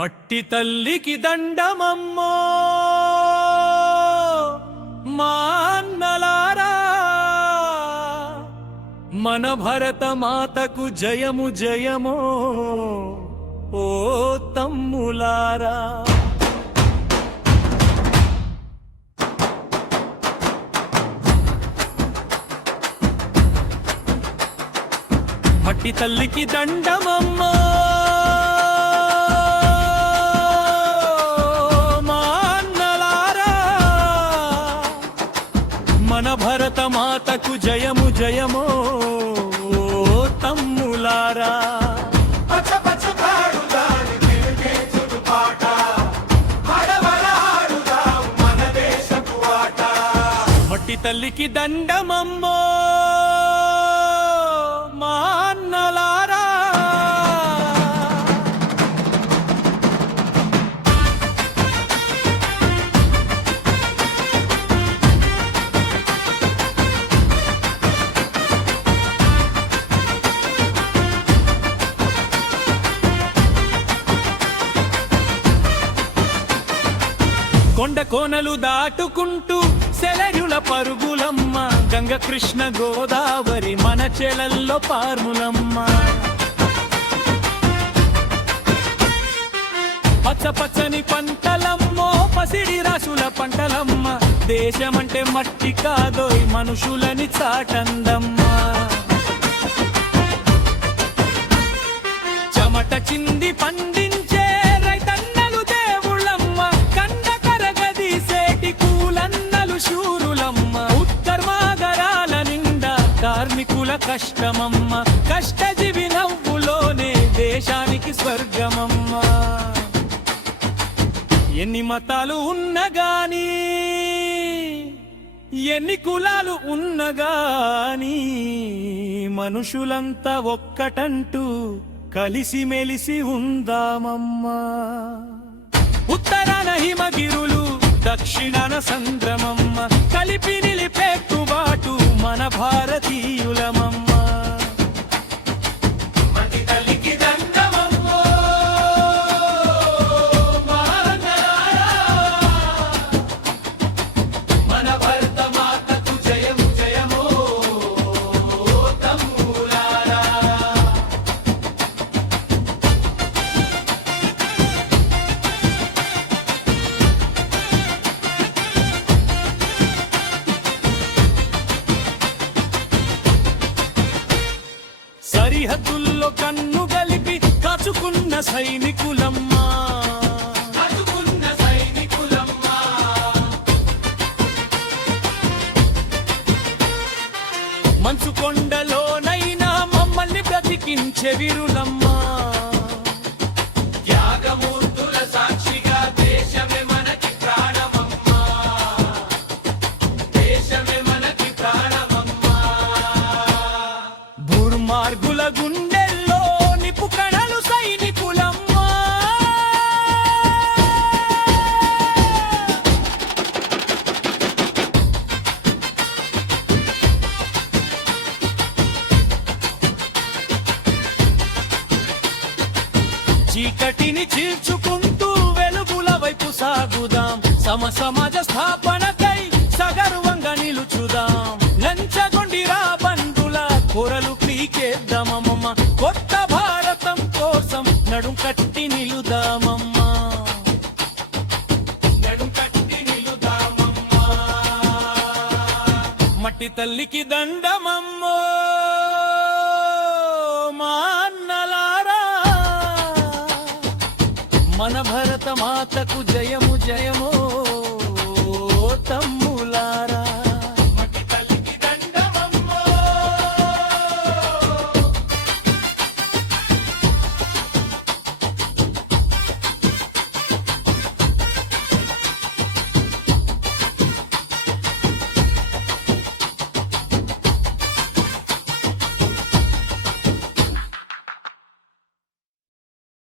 మట్టి తల్లికి దండమమ్మో మా అన్నలారా, మన భరత మాతకు జయము జయమో ఓ తమ్ములారా. మట్టి తల్లికి దండమమ్మో మన భరత మాతకు జయము జయమో తమ్ములారా. మట్టి తల్లికి దండమమ్మో మా అన్నలారా. కొండ కోనలు దాటుకుంటూ సెలరుల పరుగులమ్మ, గంగ కృష్ణ గోదావరి మన చెలల్లో పార్ములమ్మ. పచ్చ పచ్చని పంటలమ్మో పసిడి రాసుల పంటలమ్మ, దేశమంటే మట్టి కాదోయ్ మనుషులని చాటందమ్మా. చెమట చింది పండించే రైతన్నలు దేవుళ్ళమ్మ, కండ కరగదీసేటి కూలన్నలు శూరులమ్మ. ఉత్తర్మాగరాల నిండా కార్మికుల కష్టమమ్మ, కష్టజీవి నవ్వులోనే దేశానికి స్వర్గమమ్మ. ఎన్ని మతాలు ఉన్నగాని, ఎన్ని కులాలు ఉన్నగాని, మనుషులంతా ఒక్కటంటూ కలిసిమెలిసి ఉందామమ్మా. ఉత్తరాన హిమగిరులు, దక్షిణాన సంద్రమమ్మ, కలిపి నిలిపేట్టుబాటు మన భారతీయులమమ్మ. సరిహద్దుల్లో కన్ను గలిపి కాచుకున్న సైనికులమ్మా, మంచు కొండలోనైనా మమ్మల్ని బ్రతికించే వీరులమ్మా. త్యాగమూర్తుల సాక్షిగా దేశమే మనకి ప్రాణమమ్మా, దేశమే మనకి ప్రాణమమ్మా. మార్గుల గుండెల్లో నిపు కణలు సైనికులమ్మా. చీకటిని చీల్చుకుంటూ వెలుగుల వైపు సాగుదాం, సమాజ స్థాపనకై సగర్వంగా నిలుచుదాం. లంచగొండిరా బంధుల కొరలు పీకేద్దామమ్మ, కొత్త భారతం కోసం నడుం కట్టి నిలుదామమ్మా, నడుం కట్టి నిలుదామమ్మా. మట్టి తల్లికి దండమమ్మో మా అన్నలారా, మన భరత మాతకు జయము జయమో తమ్ములారా.